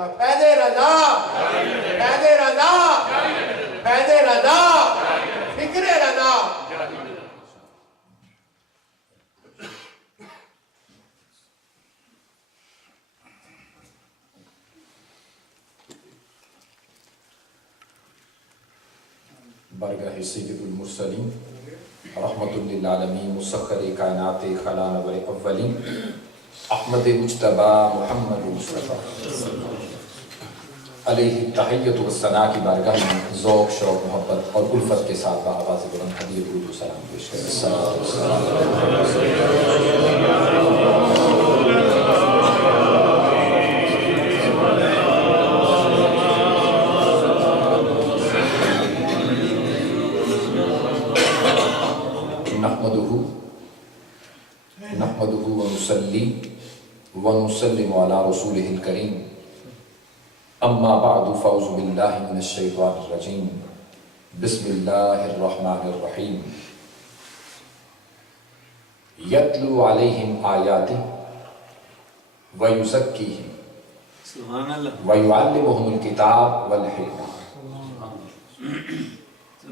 فیض رضا فیض رضا فیض رضا فکر رضا بارگاہ سید المرسلین رحمت للعالمین مسخر کائنات خلانور اولین احمد مجتبی محمد مصطفیٰ علیہ تحیت و ثنا کی بارگاہ میں ذوق شوق محبت اور الفت کے ساتھ بآواز بلند ہدیہ درود و سلام پیش نحمده ونصلي ونسلم على رسوله الكريم اما بعد فاعوذ بالله من الشيطان الرجيم بسم الله الرحمن الرحيم يتلو عليهم آياته ويزكيهم ويعلمهم الكتاب والحكمة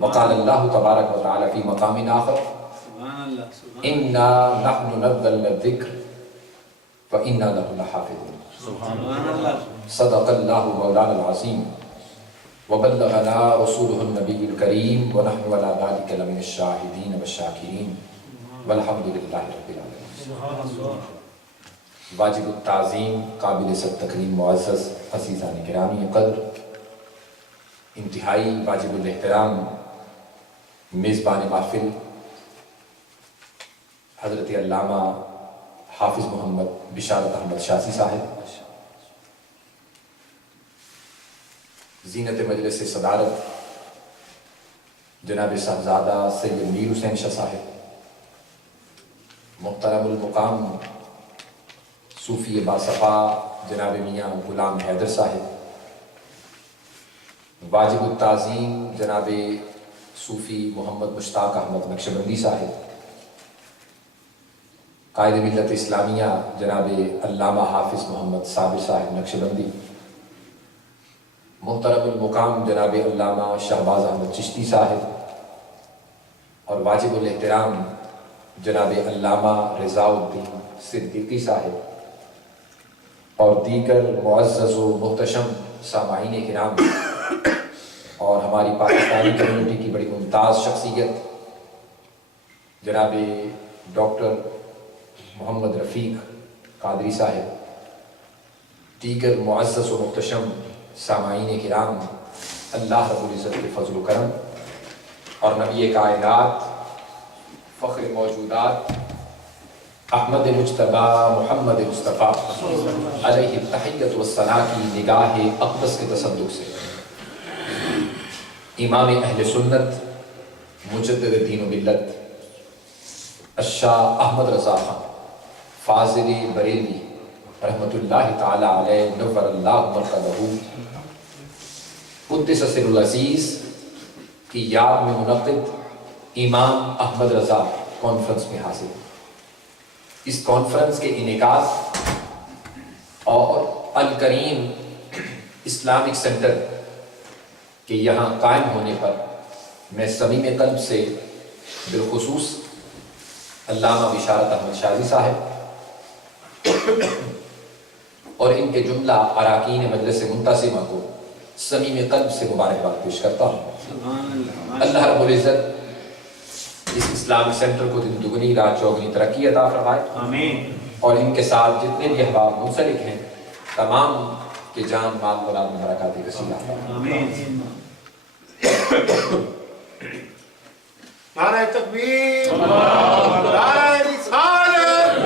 وقال الله تبارك وتعالى في مقام آخر اِنَّا نَحْنُ نَزَّلْنَا الذِّكْرَ وَإِنَّا لَهُ لَحَافِظُونَ صدق اللہ مولانا العظیم وبلغنا رسولہ النبی الکریم ونحن علی ذلک لمن الشاہدین والشاکرین والحمد للہ رب العالمین۔ واجب التعظیم قابل صد تکریم معزز عزیزان گرامی قدر انتہائی واجب الاحترام میزبان محفل حضرت علامہ حافظ محمد بشارت احمد شاذی صاحب، زینت مجلس صدارت جناب صاحبزادہ سید میر حسین شاہ صاحب، محترم المقام صوفی باصفا جناب میاں غلام حیدر صاحب، واجب التعظیم جناب صوفی محمد مشتاق احمد نقشبندی صاحب، قائد ملت اسلامیہ جناب علامہ حافظ محمد صابر صاحب نقشبندی، محترم المقام جناب علامہ شہباز احمد چشتی صاحب، اور واجب الاحترام جناب علامہ رضا الدین صدیقی صاحب، اور دیگر معزز و محتشم سامعین کرام اور ہماری پاکستانی کمیونٹی کی بڑی ممتاز شخصیت جناب ڈاکٹر محمد رفیق قادری صاحب، دیگر معزز و محتشم سامعین کرام، اللہ رب العزت کے فضل و کرم اور نبی کائنات فخر موجودات احمد مجتبی محمد مصطفیٰ علیہ تحیت و ثنا کی نگاہ اقدس کے تصدق سے امام اہل سنت مجدد دین و ملت الشاہ احمد رضا خان فاضل بریلوی رحمت اللہ تعالی علیہ نور اللہ مرقدہ قدس سر العزیز کی یاد میں منعقد امام احمد رضا کانفرنس میں حاصل۔ اس کانفرنس کے انعقاد اور الکریم اسلامک سینٹر کے یہاں قائم ہونے پر میں صمیم قلب سے بالخصوص علامہ بشارت احمد شاذی صاحب اور ان کے جملہ اراکین مجلس منتظمہ کو صمیم قلب سے مبارکباد پیش کرتا ہوں۔ اللہ رب العزت اس اسلامک سینٹر کو دن دگنی رات چوگنی ترقی عطا فرمائے، اور ان کے ساتھ جتنے بھی احباب منسلک ہیں تمام کے جان مال اولاد میں برکات کثیرہ۔ نعرہ تکبیر، نعرہ رسالت،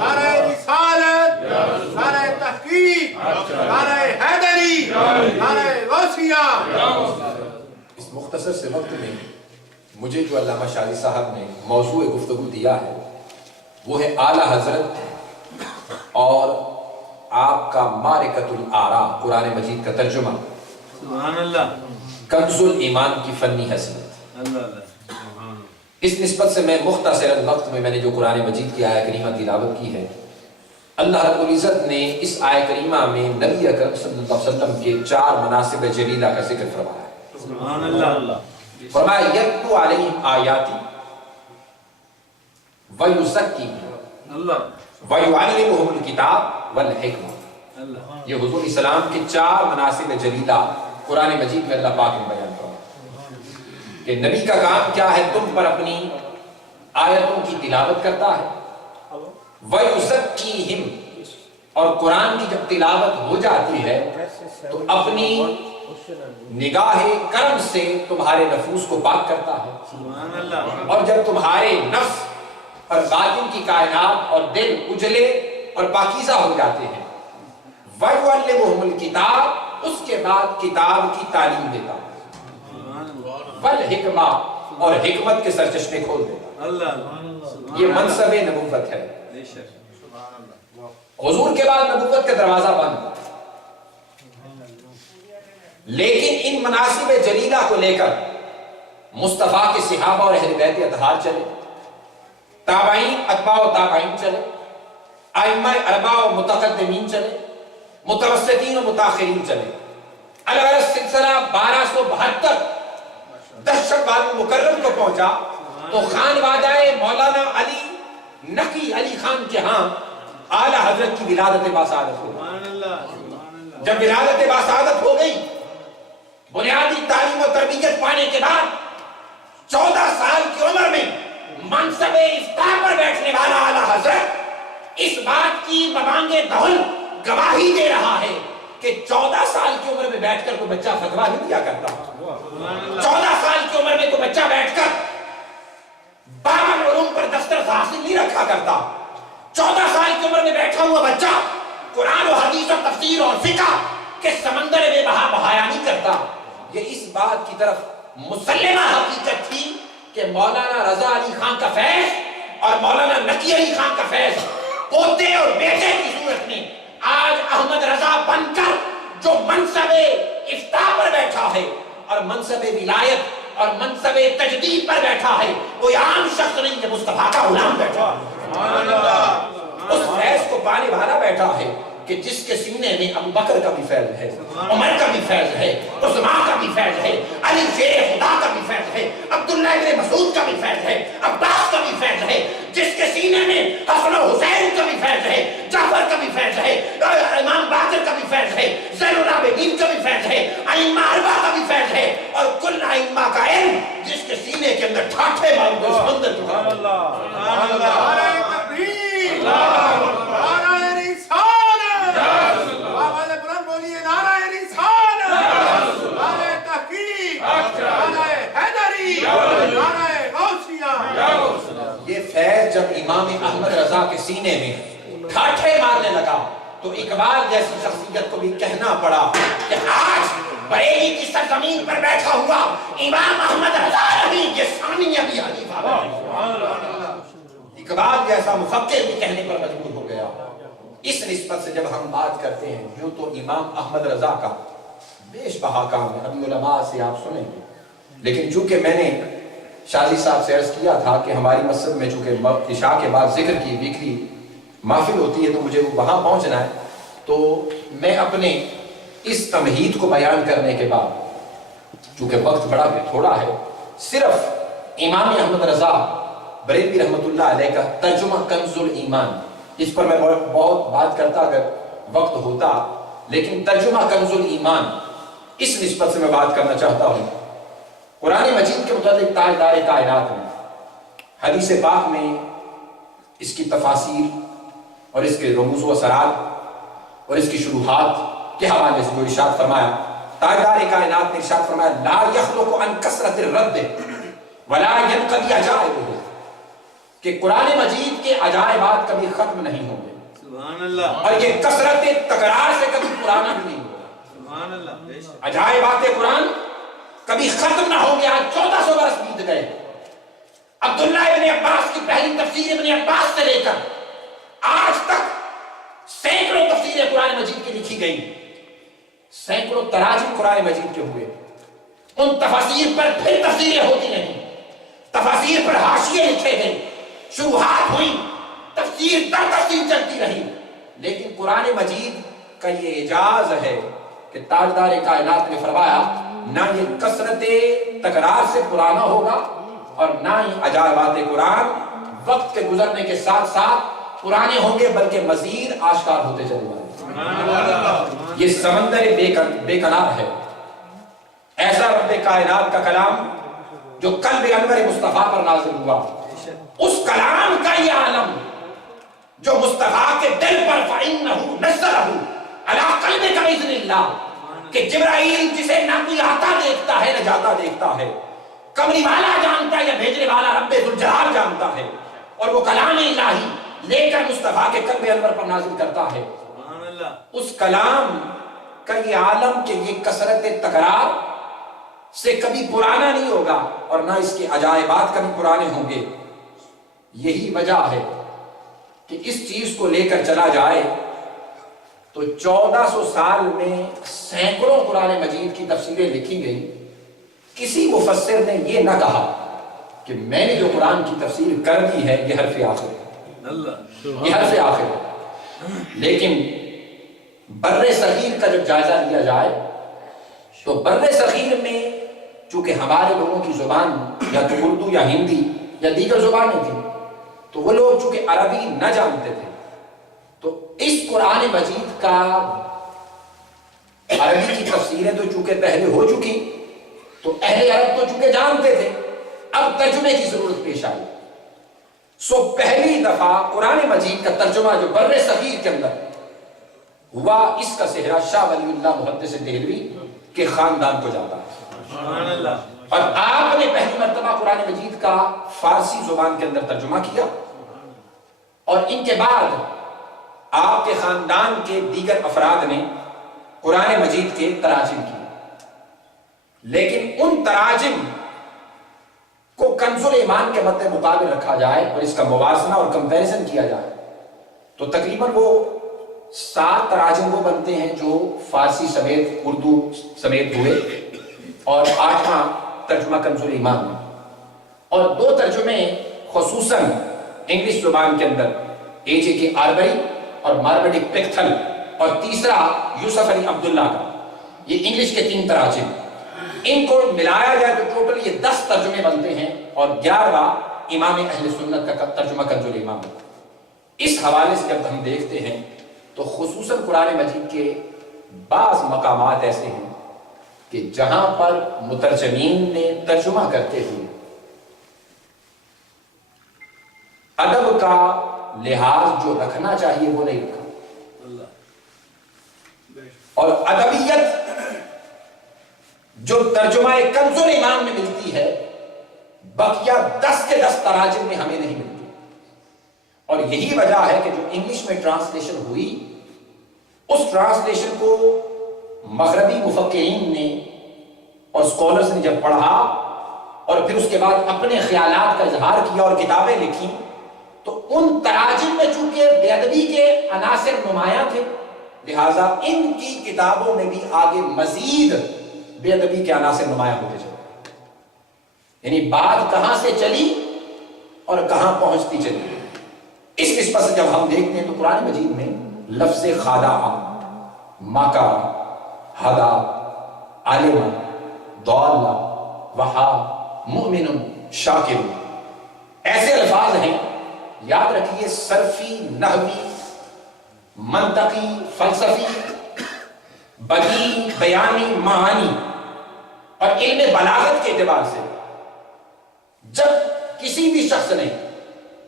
نعرہ رسالت، نعرہ تحقیق، نعرہ حیدری، نعرہ غوثیہ۔ اس مختصر سے وقت میں مجھے جو علامہ شاذی صاحب نے موضوع گفتگو دیا ہے وہ ہے اعلیٰ حضرت اور آپ کا معرکۃ الآراء قرآن مجید کا ترجمہ، سبحان اللہ، کنز الایمان کی فنی حیثیت۔ اس نسبت سے میں مختصر وقت میں نے جو قرآن مجید کی آیہ کریمہ تلاوت کی ہے اللہ رب العزت نے اس آیہ کریمہ میں نبی اکرم صلی اللہ علیہ وسلم کے 4 مناسب جلیلہ کا ذکر فرمایا ہے. سبحان اللہ. فرمایا یتلو علیہم آیاتی ویزکیہم ویعلمہم الکتاب والحکمہ. یہ حضور اسلام کے 4 مناسب جلیلہ قرآن مجید میں اللہ پاک نے بیان فرمایا کہ نبی کا کام کیا ہے؟ تم پر اپنی آیتوں کی تلاوت کرتا ہے، وَيُزَكِّيهِمْ، اور قرآن کی جب تلاوت ہو جاتی ہے تو اپنی نگاہ کرم سے تمہارے نفوس کو پاک کرتا ہے، اور جب تمہارے نفس اور باطن کی کائنات اور دل اجلے اور پاکیزہ ہو جاتے ہیں، وَيُعَلِّمُهُمُ الْكِتَابَ، اس کے بعد کتاب کی تعلیم دیتا ہے، وَالْحِکْمَةَ، اور حکمت کے سرچشمے کھول دیتا ہے. یہ منصب نبوت ہے. حضور کے بعد نبوت کا دروازہ بند، لیکن ان مناسب جلیلہ کو لے کر مصطفیٰ کے صحابہ اور اہل بیت اطہار چلے، تابعین اتباع و تابعین چلے، ائمہ اربعہ و متقدمین چلے، متوسطین و متاخرین چلے. الغرض سلسلہ 1272 دہشت وادی مکرم کو پہنچا تو خان وادائے مولانا علی نقی علی خان کے ہاں اعلیٰ حضرت کی ولادت باسعادت ہو گئی. جب ولادت باسعادت ہو گئی، بنیادی تعلیم و تربیت پانے کے بعد 14 سال کی عمر میں منصب افتاء پر بیٹھنے والا اعلیٰ حضرت اس بات کی ببانگ دہل گواہی دے رہا ہے کہ 14 سال کی عمر میں بیٹھ کر کوئی بچہ فتویٰ نہیں دیا کرتا. 14 سال کی عمر میں کوئی بچہ بیٹھ کر 52 علوم پر دسترس حاصل نہیں رکھا کرتا. 14 سال کی عمر میں بیٹھا ہوا بچہ قرآن و حدیث اور تفسیر اور فقہ کے سمندر میں بہا بہایا نہیں کرتا. یہ اس بات کی طرف مسلمہ حقیقت تھی کہ مولانا رضا علی خان کا فیض اور مولانا نقی علی خان کا فیض پوتے اور بیٹے کی صورت میں آج احمد رضا بن کر جو منصب افتاء پر بیٹھا ہے اور منصب ولایت اور منصب تجدید پر بیٹھا ہے، کوئی عام شخص نہیں ہے، مصطفیٰ کا غلام بیٹھا ہے. اس فیض کو پانے والا بیٹھا ہے کہ جس کے سینے میں ابو بکر کا بھی فیض ہے، عمر کا بھی فیض ہے، عثمان کا بھی فیض ہے، علی شیر خدا کا بھی فیض ہے، عبداللہ ابن مسعود کا بھی فیض ہے، عباس کا بھی فیض ہے، جس کے سینے میں حسن و حسین کا بھی فیض ہے، جعفر کا بھی فیض ہے، امام باقر کا بھی فیض ہے، زین العابدین کا بھی فیض ہے، ائمہ اربعہ کا بھی فیض ہے، اور کل ائمہ کا علم جس کے سینے کے اندر ٹھاٹھے مارو گے سمندر کی طرح. نعرہ تکبیر، نعرہ رسالت، آواز بلند بولیے نعرہ رسالت، نعرہ تحقیق، نعرہ حیدری، نعرہ غوثیہ. یہ فیض جب امام احمد رضا کے سینے میں ٹھاٹھے مارنے لگا تو اقبال جیسی شخصیت کو بھی کہنا پڑا کہ آج بریلی کی سرزمین پر بیٹھا ہوا امام احمد رضا نہیں، یہ ثانی ابی حنیفہ. اقبال جیسا مفکر بھی کہنے پر مجبور ہو گیا. اس نسبت سے جب ہم بات کرتے ہیں یوں تو امام احمد رضا کا بیش بہا کام ہے، ابھی علماء سے آپ سنیں گے، لیکن چونکہ میں نے شاذی صاحب سے عرض کیا تھا کہ ہماری مسجد میں چونکہ عشاء کے بعد ذکر کی ویکلی محفل ہوتی ہے تو مجھے وہاں پہنچنا ہے، تو میں اپنے اس تمہید کو بیان کرنے کے بعد چونکہ وقت بڑا تھوڑا ہے، صرف امام احمد رضا بریلوی رحمۃ اللہ علیہ کا ترجمہ کنز الایمان، اس پر میں بہت بات کرتا اگر وقت ہوتا، لیکن ترجمہ کنز الایمان اس نسبت سے میں بات کرنا چاہتا ہوں. قرآن مجید کے متعلق تاجدار کائنات میں حدیث پاک میں اس کی تفاسیر اور اس کے رموز و اثرات اور اس کی شروحات کے حوالے سے جو ارشاد فرمایا، تاجدار کائنات نے ارشاد فرمایا لا یخلق عن کثرت الرد ولا ينقضي عجائبہ، کہ قرآن مجید کے عجائبات کبھی ختم نہیں ہوں گے، سبحان اللہ، اور یہ کثرت تکرار سے کبھی پرانا بھی نہیں ہوگا. سبحان اللہ. عجائبات قرآن کبھی ختم نہ ہوں گے. آج 1400 برس بیت گئے. عبداللہ ابن عباس کی پہلی تفسیر ابن عباس سے لے کر آج تک سینکڑوں تفسیریں قرآن مجید کی لکھی گئی، سینکڑوں تراجم قرآن مجید کے ہوئے. ان تفاسیر پر پھر تفسیریں ہوتی رہیں، تفاسیر پر حاشیے لکھے گئے، شروحات ہوئی، تفسیر در تفسیر چلتی رہی. لیکن قرآن مجید کا یہ اعجاز ہے کہ تاجدار کائنات نے فرمایا نہ یہ کثرت تکرار سے پرانا ہوگا اور نہ ہی عجائبات قرآن وقت کے گزرنے کے ساتھ ساتھ پرانے ہوں گے بلکہ مزید آشکار ہوتے چلے جائیں گے۔ یہ سمندر بے کنار ہے، ایسا رب کائنات کا کلام جو قلب انور مصطفیٰ پر نازل ہوا، اس کلام کا یہ عالم جو مصطفیٰ کے دل پر فَإِنَّهُ نَزَّلَهُ عَلَىٰ قَلْبِكَ بِإِذْنِ اللَّهِ کہ جبرائیل جسے نہ کوئی آتا دیکھتا ہے نہ جاتا دیکھتا ہے، کمری والا جانتا ہے یا بھیجنے والا رب ذوالجلال جانتا ہے، اور وہ کلام الہی لے کر مصطفیٰ کے قلب انور پر نازل کرتا ہے۔ اس کلام کا یہ عالم کہ یہ کثرت تکرار سے کبھی پرانا نہیں ہوگا اور نہ اس کے عجائبات کبھی پرانے ہوں گے۔ یہی وجہ ہے کہ اس چیز کو لے کر چلا جائے تو 1400 سال میں سینکڑوں قرآن مجید کی تفسیریں لکھی گئی، کسی مفسر نے یہ نہ کہا کہ میں نے جو قرآن کی تفسیر کر دی ہے یہ حرف آخر ہے، یہ حرف آخر ہے۔ لیکن بر صغیر کا جب جائزہ لیا جائے تو بر صغیر میں چونکہ ہمارے لوگوں کی زبان یا تو اردو یا ہندی یا دیگر زبانیں تھیں، تو وہ لوگ چونکہ عربی نہ جانتے تھے تو اس قرآن مجید کا عربی کی تفسیریں تو چونکہ پہلے ہو چکی تو اہل عرب تو چونکہ جانتے تھے، اب ترجمے کی ضرورت پیش آئی۔ سو پہلی دفعہ قرآن مجید کا ترجمہ جو بر صغیر کے اندر ہوا، اس کا سہرا شاہ ولی اللہ محدث دہلوی کے خاندان کو جاتا ہے، اور آپ نے پہلی مرتبہ قرآن مجید کا فارسی زبان کے اندر ترجمہ کیا، اور ان کے بعد آپ کے خاندان کے دیگر افراد نے قرآن مجید کے تراجم کیے، لیکن ان تراجم کو کنز الایمان کے مد مقابل رکھا جائے اور اس کا موازنہ اور کمپیریزن کیا جائے تو تقریباً وہ 7 تراجم وہ بنتے ہیں جو فارسی سمیت اردو سمیت ہوئے، اور 8واں ترجمہ کنز الایمان میں، اور 2 ترجمے خصوصاً انگلش زبان کے اندر A.J.K. آربری اور ماربڈک پکتھل، اور تیسرا یوسف علی عبداللہ کا، یہ انگلش کے 3 تراجم، ان کو ملایا جائے تو ٹوٹل یہ 10 ترجمے بنتے ہیں، اور 11واں امام اہل سنت کا ترجمہ کنز الایمان۔ اس حوالے سے جب ہم دیکھتے ہیں تو خصوصاً قرآن مجید کے بعض مقامات ایسے ہیں کہ جہاں پر مترجمین نے ترجمہ کرتے ہوئے ادب کا لحاظ جو رکھنا چاہیے وہ نہیں رکھا، اور ادبیت جو ترجمہ کنز الایمان میں ملتی ہے بقیہ 10 کے 10 تراجم میں ہمیں نہیں ملتی، اور یہی وجہ ہے کہ جو انگلش میں ٹرانسلیشن ہوئی اس ٹرانسلیشن کو مغربی مفکرین نے اور اسکالرز نے جب پڑھا اور پھر اس کے بعد اپنے خیالات کا اظہار کیا اور کتابیں لکھی تو ان تراجم میں چونکہ بے ادبی کے عناصر نمایاں تھے، لہٰذا ان کی کتابوں میں بھی آگے مزید بے ادبی کے عناصر نمایاں ہوتے چلے، یعنی بات کہاں سے چلی اور کہاں پہنچتی چلی۔ اس نسبت سے جب ہم دیکھتے ہیں تو قرآن مجید میں لفظ خادع، ماکا، ہدا، عالم، ضال، وہا، مؤمن، شاکر، ایسے الفاظ ہیں، یاد رکھیے صرفی، نحوی، منطقی، فلسفی، بدیعی، بیانی، معانی اور علم بلاغت کے اعتبار سے جب کسی بھی شخص نے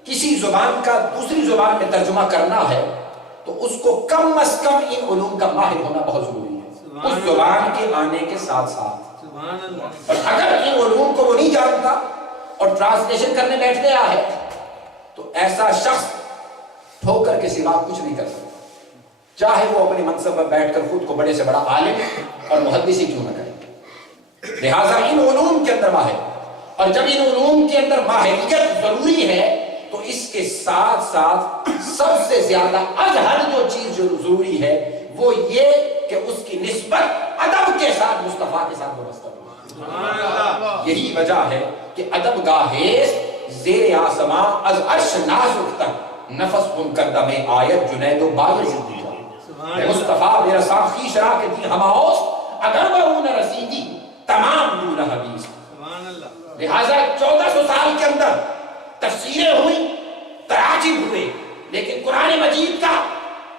کسی زبان کا دوسری زبان میں ترجمہ کرنا ہے تو اس کو کم از کم ان علوم کا ماہر ہونا بہت ضروری ہے، اس زبان کے آنے کے ساتھ ساتھ۔ اور اگر ان علوم کو وہ نہیں جانتا اور ٹرانسلیشن کرنے بیٹھ گیا ہے تو ایسا شخص ٹھوکر کے سوا کچھ نہیں کر سکتا، چاہے وہ اپنے منصب پر بیٹھ کر خود کو بڑے سے بڑا عالم اور محدث ہی کیوں نہ کرے۔ لہٰذا ان علوم کے اندر ماہر، اور جب ان علوم کے اندر ماہریت ضروری ہے تو اس کے ساتھ ساتھ سب سے زیادہ اجہر جو چیز جو ضروری ہے وہ یہ کہ اس کی نسبت ادب کے ساتھ مصطفیٰ کے ساتھ وابستہ ہو۔ یہی وجہ ہے کہ ادب گاہیز زیر آسماں از عرش نازک تک نفس گم کردہ میں آیت جنید و باعث سبحان اے مصطفیٰ میرا ساخی شراک دی ہماؤس اگر وہ نہ رسیدی تمام دور حدیث. سبحان اللہ. لہٰذا 1400 سال کے اندر تفسیریں ہوئی، تراجم ہوئے، لیکن قرآن مجید کا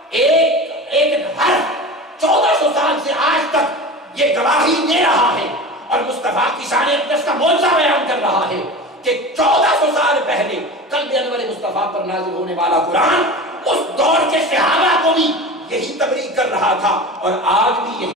ایک حرف 1400 سال سے آج تک یہ گواہی دے رہا ہے اور مصطفیٰ کی شان اقدس کا معجزہ بیان کر رہا ہے کہ 1400 سال پہلے قلب انور مصطفیٰ پر نازل ہونے والا قرآن اس دور کے صحابہ کو بھی یہی تبلیغ کر رہا تھا اور آج بھی یہی